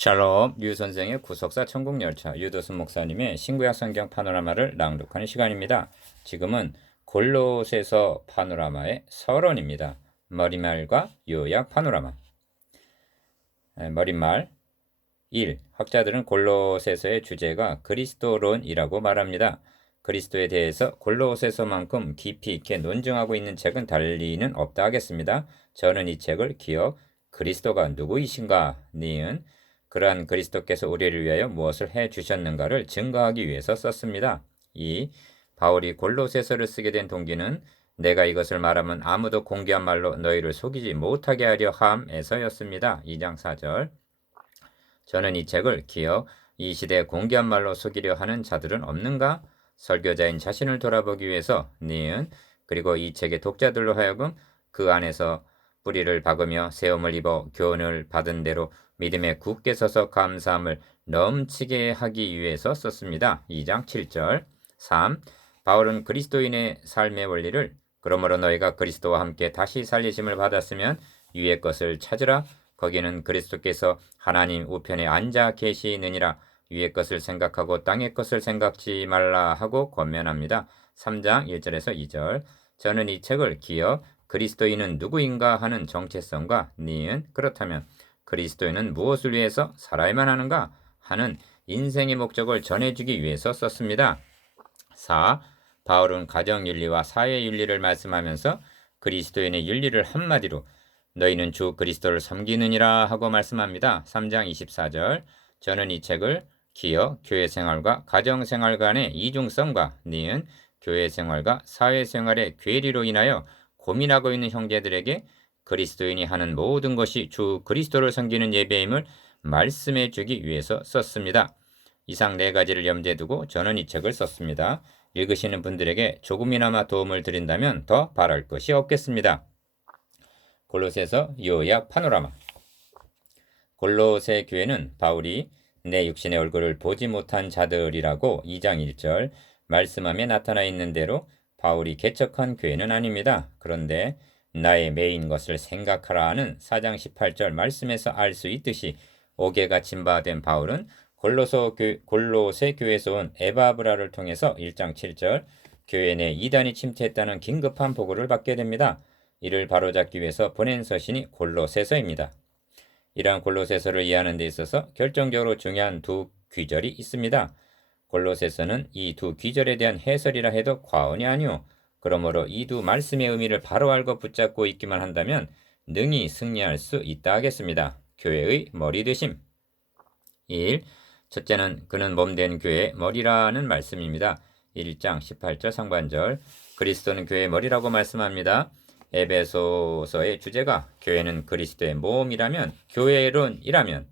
샬롬, 류 선생의 구속사 천국열차, 유도순 목사님의 신구약 성경 파노라마를 낭독하는 시간입니다. 지금은 골로새서 파노라마의 서론입니다. 머릿말과 요약 파노라마. 머릿말 1. 학자들은 골로새서의 주제가 그리스도론이라고 말합니다. 그리스도에 대해서 골로새서만큼 깊이 있게 논증하고 있는 책은 달리는 없다 하겠습니다. 저는 이 책을 기억, 그리스도가 누구이신가? 니은 그러한 그리스도께서 우리를 위하여 무엇을 해주셨는가를 증거하기 위해서 썼습니다. 2. 바울이 골로새서를 쓰게 된 동기는 내가 이것을 말하면 아무도 공개한 말로 너희를 속이지 못하게 하려 함에서였습니다. 2장 4절. 저는 이 책을 기억, 이 시대에 공개한 말로 속이려 하는 자들은 없는가? 설교자인 자신을 돌아보기 위해서 니은 그리고 이 책의 독자들로 하여금 그 안에서 뿌리를 박으며 세움을 입어 교훈을 받은 대로 믿음에 굳게 서서 감사함을 넘치게 하기 위해서 썼습니다. 2장 7절. 3. 바울은 그리스도인의 삶의 원리를 그러므로 너희가 그리스도와 함께 다시 살리심을 받았으면 위의 것을 찾으라. 거기는 그리스도께서 하나님 우편에 앉아 계시느니라. 위의 것을 생각하고 땅의 것을 생각지 말라 하고 권면합니다. 3장 1절에서 2절. 저는 이 책을 기억, 그리스도인은 누구인가 하는 정체성과 니은 그렇다면 그리스도인은 무엇을 위해서 살아야만 하는가 하는 인생의 목적을 전해주기 위해서 썼습니다. 4. 바울은 가정윤리와 사회윤리를 말씀하면서 그리스도인의 윤리를 한마디로 너희는 주 그리스도를 섬기느니라 하고 말씀합니다. 3장 24절. 저는 이 책을 기억, 교회 생활과 가정 생활 간의 이중성과 니은 교회 생활과 사회 생활의 괴리로 인하여 고민하고 있는 형제들에게 그리스도인이 하는 모든 것이 주 그리스도를 섬기는 예배임을 말씀해 주기 위해서 썼습니다. 이상 네 가지를 염두에 두고 저는 이 책을 썼습니다. 읽으시는 분들에게 조금이나마 도움을 드린다면 더 바랄 것이 없겠습니다. 골로새서 요약 파노라마. 골로새 교회는 바울이 내 육신의 얼굴을 보지 못한 자들이라고 2장 1절 말씀함에 나타나 있는 대로 바울이 개척한 교회는 아닙니다. 그런데 나의 매인 것을 생각하라 하는 4장 18절 말씀에서 알 수 있듯이 옥에가 침바된 바울은 골로새 교회에서 온 에바브라를 통해서 1장 7절 교회 내 이단이 침투했다는 긴급한 보고를 받게 됩니다. 이를 바로잡기 위해서 보낸 서신이 골로새서입니다. 이러한 골로새서를 이해하는 데 있어서 결정적으로 중요한 두 귀절이 있습니다. 골로새서는 이 두 귀절에 대한 해설이라 해도 과언이 아니오. 그러므로 이 두 말씀의 의미를 바로 알고 붙잡고 있기만 한다면 능히 승리할 수 있다 하겠습니다. 교회의 머리 되심. 1. 첫째는 그는 몸된 교회의 머리라는 말씀입니다. 1장 18절 상반절. 그리스도는 교회의 머리라고 말씀합니다. 에베소서의 주제가 교회는 그리스도의 몸이라면 교회론이라면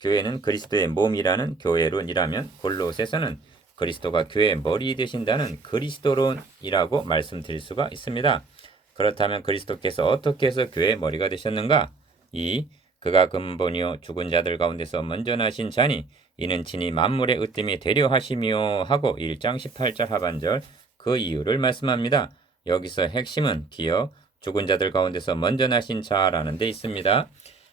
교회는 그리스도의 몸이라는 교회론이라면 골로새서는 그리스도가 교회의 머리 되신다는 그리스도론이라고 말씀드릴 수가 있습니다. 그렇다면 그리스도께서 어떻게 해서 교회의 머리가 되셨는가? 2. 그가 근본이요 죽은 자들 가운데서 먼저 나신 자니 이는 친히 만물의 으뜸이 되려 하심이요 하고 1장 18절 하반절 그 이유를 말씀합니다. 여기서 핵심은 기억, 죽은 자들 가운데서 먼저 나신 자라는 데 있습니다.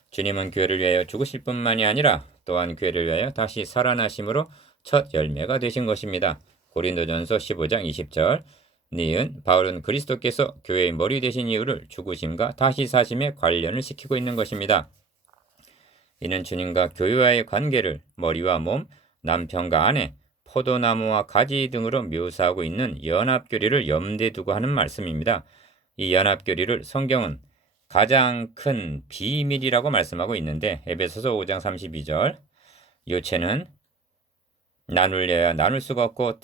주님은 교회를 위하여 죽으실 뿐만이 아니라 또한 교회를 위하여 다시 살아나심으로 첫 열매가 되신 것입니다. 고린도전서 15장 20절. 니은 바울은 그리스도께서 교회의 머리 되신 이유를 죽으심과 다시 사심에 관련을 시키고 있는 것입니다. 이는 주님과 교회와의 관계를 머리와 몸, 남편과 아내, 포도나무와 가지 등으로 묘사하고 있는 연합교리를 염두에 두고 하는 말씀입니다. 이 연합교리를 성경은 가장 큰 비밀이라고 말씀하고 있는데 에베소서 5장 32절 요체는 나눌려야 나눌 수가 없고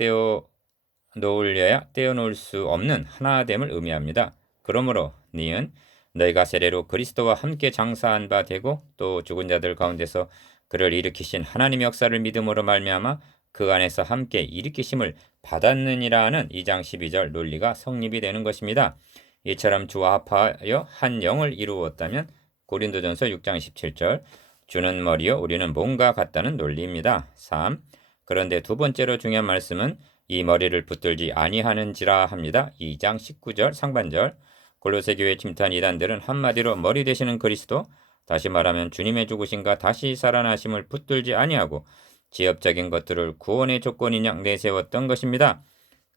떼어놓으려야 떼어놓을 수 없는 하나됨을 의미합니다. 그러므로 니은 너희가 세례로 그리스도와 함께 장사한 바 되고 또 죽은 자들 가운데서 그를 일으키신 하나님의 역사를 믿음으로 말미암아 그 안에서 함께 일으키심을 받았느니라는 2장 12절 논리가 성립이 되는 것입니다. 이처럼 주와 합하여 한 영을 이루었다면 고린도전서 6장 17절 주는 머리요 우리는 몸과 같다는 논리입니다. 3. 그런데 두 번째로 중요한 말씀은 이 머리를 붙들지 아니하는지라 합니다. 2장 19절 상반절 골로새 교회 침투한 이단들은 한마디로 머리 되시는 그리스도 다시 말하면 주님의 죽으심과 다시 살아나심을 붙들지 아니하고 지엽적인 것들을 구원의 조건인 양 내세웠던 것입니다.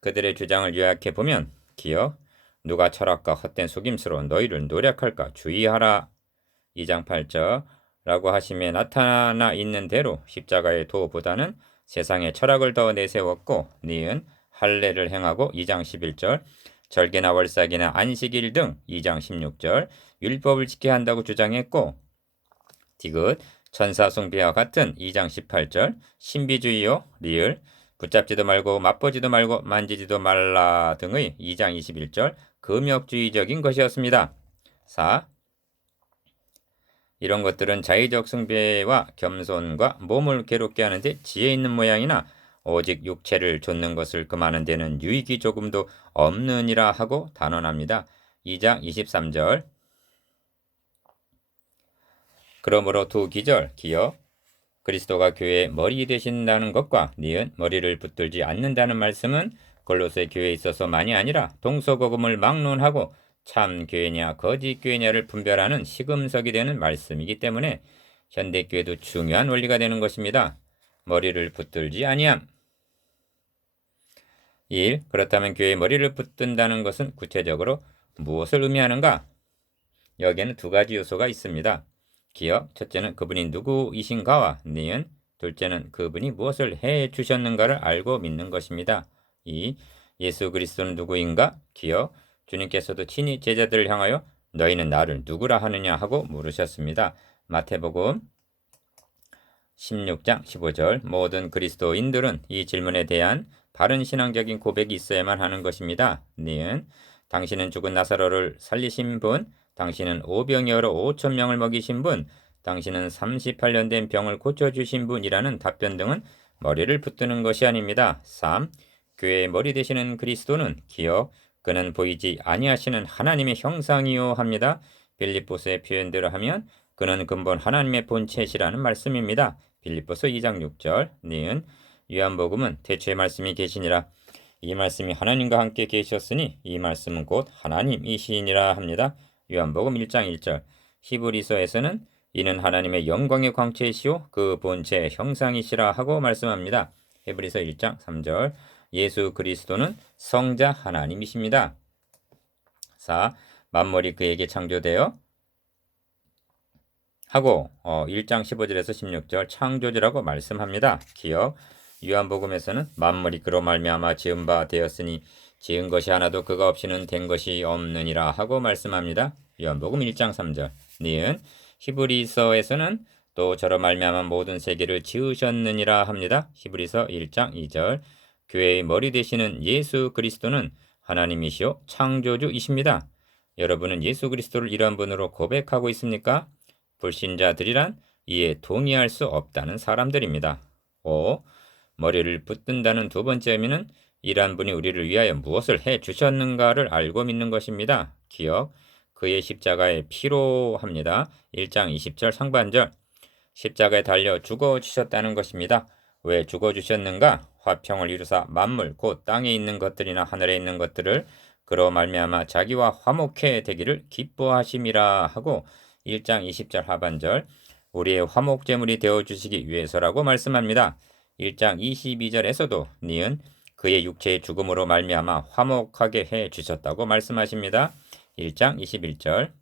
그들의 주장을 요약해 보면 기억, 누가 철학과 헛된 속임수로 너희를 노력할까 주의하라. 2장 8절라고 하심에 나타나 있는 대로 십자가의 도보다는 세상의 철학을 더 내세웠고 니은 할례를 행하고 2장 11절 절개나 월삭이나 안식일 등 2장 16절 율법을 지켜야 한다고 주장했고 디귿 천사 숭배와 같은 2장 18절 신비주의요 리을 붙잡지도 말고 맛보지도 말고 만지지도 말라 등의 2장 21절 금욕주의적인 것이었습니다. 4. 이런 것들은 자의적 숭배와 겸손과 몸을 괴롭게 하는데 지혜 있는 모양이나 오직 육체를 좇는 것을 금하는 데는 유익이 조금도 없느니라 하고 단언합니다. 2장 23절 그러므로 두 기절 기억 그리스도가 교회의 머리 되신다는 것과 니은 머리를 붙들지 않는다는 말씀은 골로새 교회에 있어서 만이 아니라 동서고금을 막론하고 참 교회냐 거짓 교회냐를 분별하는 시금석이 되는 말씀이기 때문에 현대교회도 중요한 원리가 되는 것입니다. 머리를 붙들지 아니함. 1. 그렇다면 교회의 머리를 붙든다는 것은 구체적으로 무엇을 의미하는가? 여기에는 두 가지 요소가 있습니다. 기억, 첫째는 그분이 누구이신가와 니은, 둘째는 그분이 무엇을 해 주셨는가를 알고 믿는 것입니다. 2. 예수 그리스도는 누구인가? 기억, 주님께서도 친히 제자들을 향하여 너희는 나를 누구라 하느냐 하고 물으셨습니다. 마태복음 16장 15절 모든 그리스도인들은 이 질문에 대한 바른 신앙적인 고백이 있어야만 하는 것입니다. 니은 당신은 죽은 나사로를 살리신 분, 당신은 오병이 얼어 5천 명을 먹이신 분, 당신은 38년 된 병을 고쳐주신 분이라는 답변 등은 머리를 붙드는 것이 아닙니다. 3. 교회의 머리 되시는 그리스도는 기억, 그는 보이지 아니하시는 하나님의 형상이요 합니다. 빌립보서의 표현대로 하면 그는 근본 하나님의 본체시라는 말씀입니다. 빌립보서 2장 6절 니은 요한복음은 태초의 말씀이 계시니라 이 말씀이 하나님과 함께 계셨으니 이 말씀은 곧 하나님이시니라 합니다. 요한복음 1장 1절 히브리서에서는 이는 하나님의 영광의 광채이시오 그 본체의 형상이시라 하고 말씀합니다. 히브리서 1장 3절 예수 그리스도는 성자 하나님이십니다. 4. 만물이 그에게 창조되어 하고 1장 15절에서 16절 창조주라고 말씀합니다. 기억 요한복음에서는 만물이 그로 말미암아 지은 바 되었으니 지은 것이 하나도 그가 없이는 된 것이 없느니라 하고 말씀합니다. 요한복음 1장 3절 니은 히브리서에서는 또 저로 말미암아 모든 세계를 지으셨느니라 합니다. 히브리서 1장 2절 교회의 머리 되시는 예수 그리스도는 하나님이시요 창조주이십니다. 여러분은 예수 그리스도를 이러한 분으로 고백하고 있습니까? 불신자들이란 이에 동의할 수 없다는 사람들입니다. 5. 머리를 붙든다는 두 번째 의미는 이러한 분이 우리를 위하여 무엇을 해 주셨는가를 알고 믿는 것입니다. 기억, 그의 십자가에 피로 합니다. 1장 20절 상반절 십자가에 달려 죽어주셨다는 것입니다. 왜 죽어주셨는가? 화평을 이루사 만물 곧 땅에 있는 것들이나 하늘에 있는 것들을 그로 말미암아 자기와 화목해 되기를 기뻐하심이라 하고 1장 20절 하반절 우리의 화목제물이 되어주시기 위해서라고 말씀합니다. 1장 22절에서도 니은 그의 육체의 죽음으로 말미암아 화목하게 해 주셨다고 말씀하십니다. 1장 21절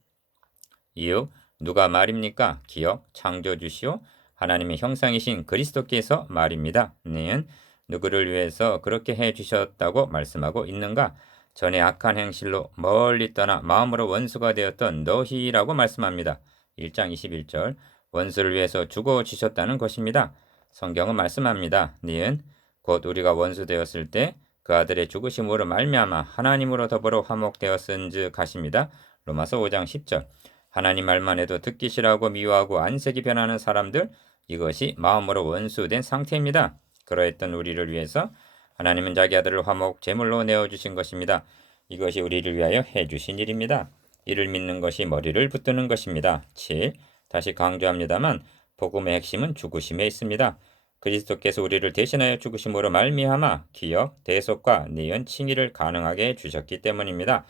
이유 누가 말입니까? 기억 창조주시오 하나님의 형상이신 그리스도께서 말입니다. 니은 누구를 위해서 그렇게 해 주셨다고 말씀하고 있는가? 전에 악한 행실로 멀리 떠나 마음으로 원수가 되었던 너희라고 말씀합니다. 1장 21절 원수를 위해서 죽어주셨다는 것입니다. 성경은 말씀합니다. 니은 곧 우리가 원수 되었을 때 그 아들의 죽으심으로 말미암아 하나님으로 더불어 화목되었은즉 하십니다. 로마서 5장 10절 하나님 말만 해도 듣기 싫어하고 미워하고 안색이 변하는 사람들 이것이 마음으로 원수된 상태입니다. 그러했던 우리를 위해서 하나님은 자기 아들을 화목 제물로 내어주신 것입니다. 이것이 우리를 위하여 해주신 일입니다. 이를 믿는 것이 머리를 붙드는 것입니다. 7. 다시 강조합니다만 복음의 핵심은 죽으심에 있습니다. 그리스도께서 우리를 대신하여 죽으심으로 말미암아 기억, 대속과 니은, 칭의를 가능하게 해주셨기 때문입니다.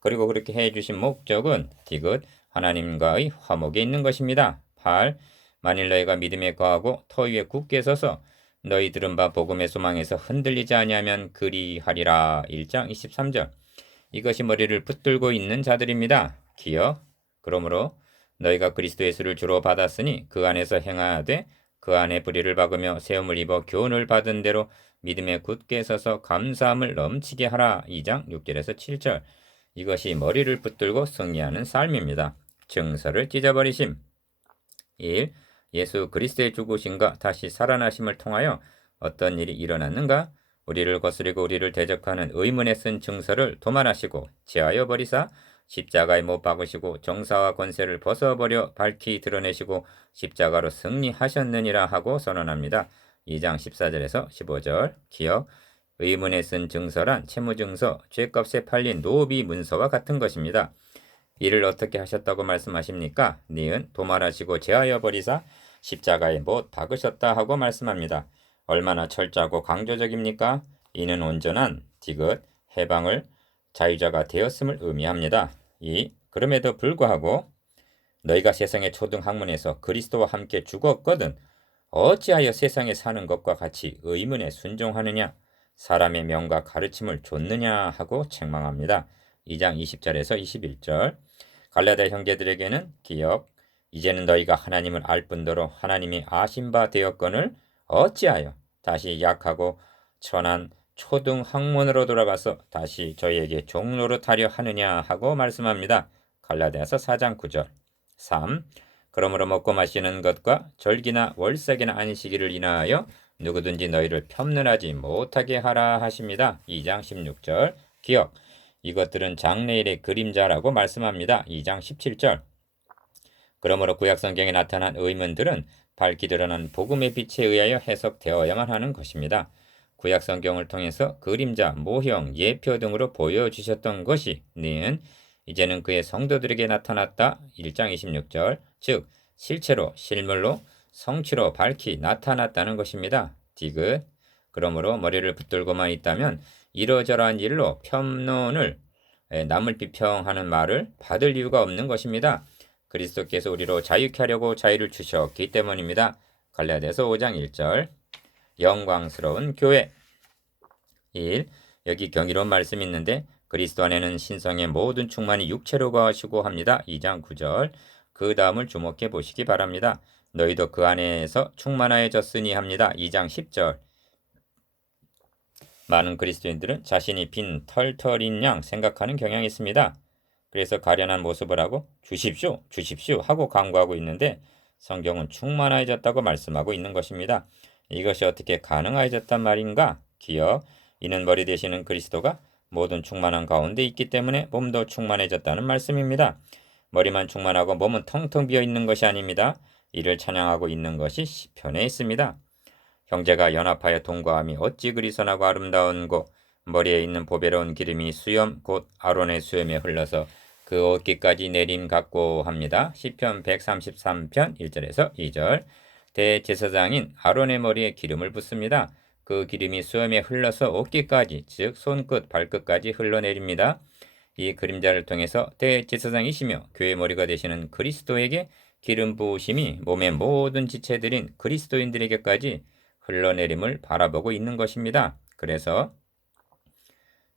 그리고 그렇게 해주신 목적은 디귿 하나님과의 화목에 있는 것입니다. 8. 만일 너희가 믿음에 거하고 터 위에 굳게 서서 너희 들은 바 복음의 소망에서 흔들리지 아니하면 그리하리라. 1장 23절. 이것이 머리를 붙들고 있는 자들입니다. 기억. 그러므로 너희가 그리스도 예수를 주로 받았으니 그 안에서 행하되 그 안에 불의를 박으며 세움을 입어 교훈을 받은 대로 믿음에 굳게 서서 감사함을 넘치게 하라. 2장 6절에서 7절. 이것이 머리를 붙들고 승리하는 삶입니다. 증서를 찢어버리심. 1. 예수 그리스도의 죽으심과 다시 살아나심을 통하여 어떤 일이 일어났는가? 우리를 거스리고 우리를 대적하는 의문에 쓴 증서를 도말하시고 제하여 버리사 십자가에 못 박으시고 정사와 권세를 벗어버려 밝히 드러내시고 십자가로 승리하셨느니라 하고 선언합니다. 2장 14절에서 15절. 기억. 의문에 쓴 증서란 채무증서, 죗값에 팔린 노비 문서와 같은 것입니다. 이를 어떻게 하셨다고 말씀하십니까? 니은 도말하시고 제하여 버리사 십자가에 못 박으셨다 하고 말씀합니다. 얼마나 철저하고 강조적입니까? 이는 온전한 디귿 해방을 자유자가 되었음을 의미합니다. 2. 그럼에도 불구하고 너희가 세상의 초등 학문에서 그리스도와 함께 죽었거든 어찌하여 세상에 사는 것과 같이 의문에 순종하느냐? 사람의 명과 가르침을 좇느냐 하고 책망합니다. 2장 20절에서 21절. 갈라디아 형제들에게는 기억. 이제는 너희가 하나님을 알 뿐더러 하나님이 아신 바 되었거늘 어찌하여 다시 약하고 천한 초등 학문으로 돌아가서 다시 저희에게 종노릇하려 하느냐 하고 말씀합니다. 갈라디아서 4장 9절. 3. 그러므로 먹고 마시는 것과 절기나 월삭이나 안식일을 인하여 누구든지 너희를 편늘하지 못하게 하라 하십니다. 2장 16절. 기억. 이것들은 장래일의 그림자라고 말씀합니다. 2장 17절. 그러므로 구약성경에 나타난 의문들은 밝히 드러난 복음의 빛에 의하여 해석되어야만 하는 것입니다. 구약성경을 통해서 그림자, 모형, 예표 등으로 보여주셨던 것이 는 이제는 그의 성도들에게 나타났다. 1장 26절. 즉 실체로 실물로 성취로 밝히 나타났다는 것입니다. 디귿. 그러므로 머리를 붙들고만 있다면 이러저러한 일로 편론을 남을 비평하는 말을 받을 이유가 없는 것입니다. 그리스도께서 우리로 자유케 하려고 자유를 주셨기 때문입니다. 갈라디아서 5장 1절. 영광스러운 교회. 1. 여기 경이로운 말씀이 있는데 그리스도 안에는 신성의 모든 충만이 육체로 거하시고 합니다. 2장 9절. 그 다음을 주목해 보시기 바랍니다. 너희도 그 안에서 충만하여졌으니 합니다. 2장 10절. 많은 그리스도인들은 자신이 빈 털털인 양 생각하는 경향이 있습니다. 그래서 가련한 모습을 하고 주십시오, 주십시오 하고 간구하고 있는데 성경은 충만하여졌다고 말씀하고 있는 것입니다. 이것이 어떻게 가능하여졌단 말인가? 기억. 이는 머리 되시는 그리스도가 모든 충만한 가운데 있기 때문에 몸도 충만해졌다는 말씀입니다. 머리만 충만하고 몸은 텅텅 비어 있는 것이 아닙니다. 이를 찬양하고 있는 것이 시편에 있습니다. 형제가 연합하여 동거함이 어찌 그리 선하고 아름다운고 머리에 있는 보배로운 기름이 수염 곧 아론의 수염에 흘러서 그 옷깃까지 내림 같고 합니다. 시편 133편 1절에서 2절. 대제사장인 아론의 머리에 기름을 붓습니다. 그 기름이 수염에 흘러서 옷깃까지 즉 손끝 발끝까지 흘러내립니다. 이 그림자를 통해서 대제사장이시며 교회 머리가 되시는 그리스도에게 기름 부으심이 몸의 모든 지체들인 그리스도인들에게까지 흘러내림을 바라보고 있는 것입니다. 그래서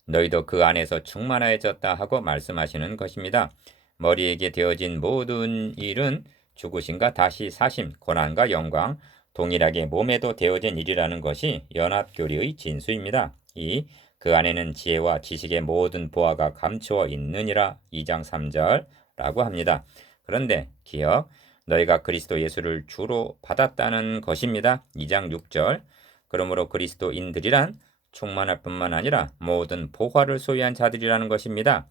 너희도 그 안에서 충만해졌다 하고 말씀하시는 것입니다. 머리에게 되어진 모든 일은 죽으심과 다시 사심, 고난과 영광, 동일하게 몸에도 되어진 일이라는 것이 연합교리의 진수입니다. 그 안에는 지혜와 지식의 모든 보화가 감추어 있느니라 2장 3절라고 합니다. 그런데 기억, 너희가 그리스도 예수를 주로 받았다는 것입니다. 2장 6절. 그러므로 그리스도인들이란 충만할 뿐만 아니라 모든 보화를 소유한 자들이라는 것입니다.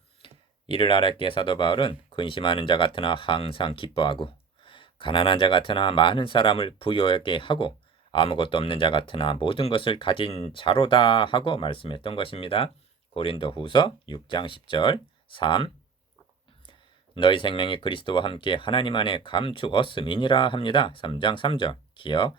이를 알았기에 사도 바울은 근심하는 자 같으나 항상 기뻐하고 가난한 자 같으나 많은 사람을 부유하게 하고 아무것도 없는 자 같으나 모든 것을 가진 자로다 하고 말씀했던 것입니다. 고린도후서 6장 10절. 3. 너희 생명이 그리스도와 함께 하나님 안에 감추었음이니라 합니다. 3장 3절. 기억.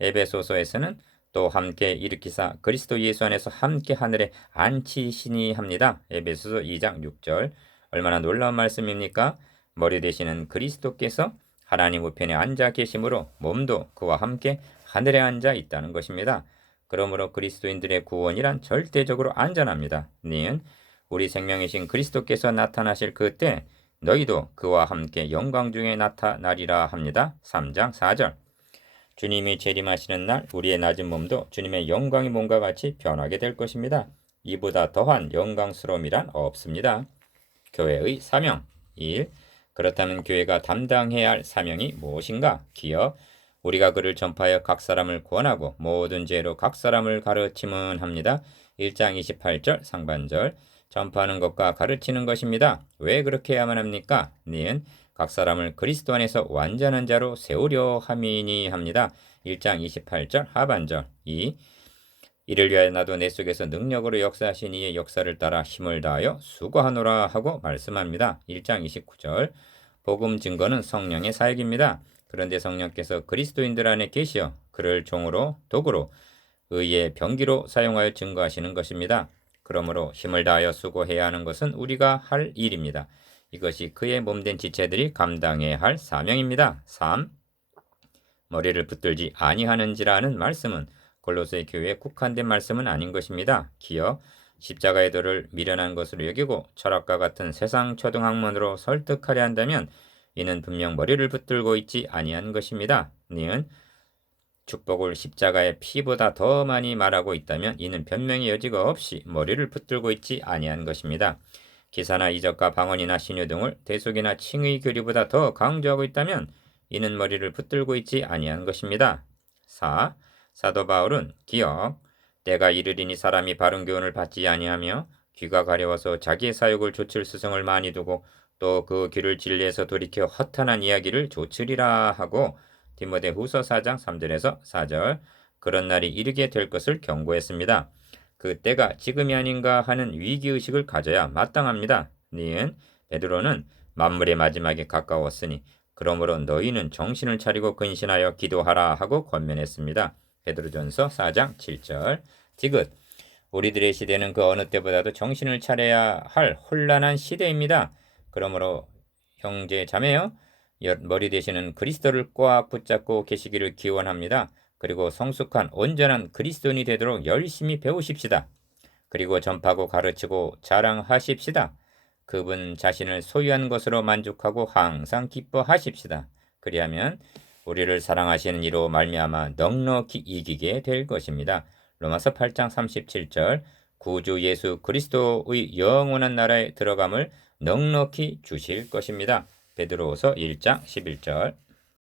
에베소서에서는 또 함께 일으키사 그리스도 예수 안에서 함께 하늘에 앉히시니 합니다. 에베소서 2장 6절. 얼마나 놀라운 말씀입니까? 머리 되시는 그리스도께서 하나님 우편에 앉아 계심으로 몸도 그와 함께 하늘에 앉아 있다는 것입니다. 그러므로 그리스도인들의 구원이란 절대적으로 안전합니다. 니은 우리 생명이신 그리스도께서 나타나실 그때 너희도 그와 함께 영광 중에 나타나리라 합니다. 3장 4절. 주님이 재림하시는 날 우리의 낮은 몸도 주님의 영광의 몸과 같이 변하게 될 것입니다. 이보다 더한 영광스러움이란 없습니다. 교회의 사명 1. 그렇다면 교회가 담당해야 할 사명이 무엇인가? 기업 우리가 그를 전파하여 각 사람을 구원하고 모든 죄로 각 사람을 가르침은 합니다. 1장 28절 상반절 전파하는 것과 가르치는 것입니다. 왜 그렇게 해야만 합니까? 니은 각 사람을 그리스도 안에서 완전한 자로 세우려 함이니 합니다. 1장 28절 하반절 2. 이를 위하여 나도 내 속에서 능력으로 역사하신 이의 역사를 따라 힘을 다하여 수고하노라 하고 말씀합니다. 1장 29절 복음 증거는 성령의 사역입니다. 그런데 성령께서 그리스도인들 안에 계시어 그를 종으로 도구로 의의 병기로 사용하여 증거하시는 것입니다. 그러므로 힘을 다하여 수고해야 하는 것은 우리가 할 일입니다. 이것이 그의 몸된 지체들이 감당해야 할 사명입니다. 3. 머리를 붙들지 아니하는지라는 말씀은 골로새 교회에 국한된 말씀은 아닌 것입니다. 기어 십자가의 도를 미련한 것으로 여기고 철학과 같은 세상 초등학문으로 설득하려 한다면 이는 분명 머리를 붙들고 있지 아니한 것입니다. 니은 축복을 십자가의 피보다 더 많이 말하고 있다면 이는 변명의 여지가 없이 머리를 붙들고 있지 아니한 것입니다. 기사나 이적과 방언이나 신유 등을 대속이나 칭의 교리보다 더 강조하고 있다면 이는 머리를 붙들고 있지 아니한 것입니다. 4. 사도 바울은 기억 때가 이르리니 사람이 바른 교훈을 받지 아니하며 귀가 가려워서 자기의 사욕을 좇을 스승을 많이 두고 또 그 귀를 진리에서 돌이켜 허탄한 이야기를 좇으리라 하고 디모데후서 4장 3절에서 4절 그런 날이 이르게 될 것을 경고했습니다. 그 때가 지금이 아닌가 하는 위기의식을 가져야 마땅합니다. 니은 베드로는 만물의 마지막에 가까웠으니 그러므로 너희는 정신을 차리고 근신하여 기도하라 하고 권면했습니다. 베드로전서 4장 7절 디귿 우리들의 시대는 그 어느 때보다도 정신을 차려야 할 혼란한 시대입니다. 그러므로 형제 자매여 머리 되시는 그리스도를 꽉 붙잡고 계시기를 기원합니다. 그리고 성숙한 온전한 그리스도인이 되도록 열심히 배우십시다. 그리고 전파하고 가르치고 자랑하십시다. 그분 자신을 소유한 것으로 만족하고 항상 기뻐하십시다. 그리하면 우리를 사랑하시는 이로 말미암아 넉넉히 이기게 될 것입니다. 로마서 8장 37절 구주 예수 그리스도의 영원한 나라에 들어감을 넉넉히 주실 것입니다. 베드로후서 1장 11절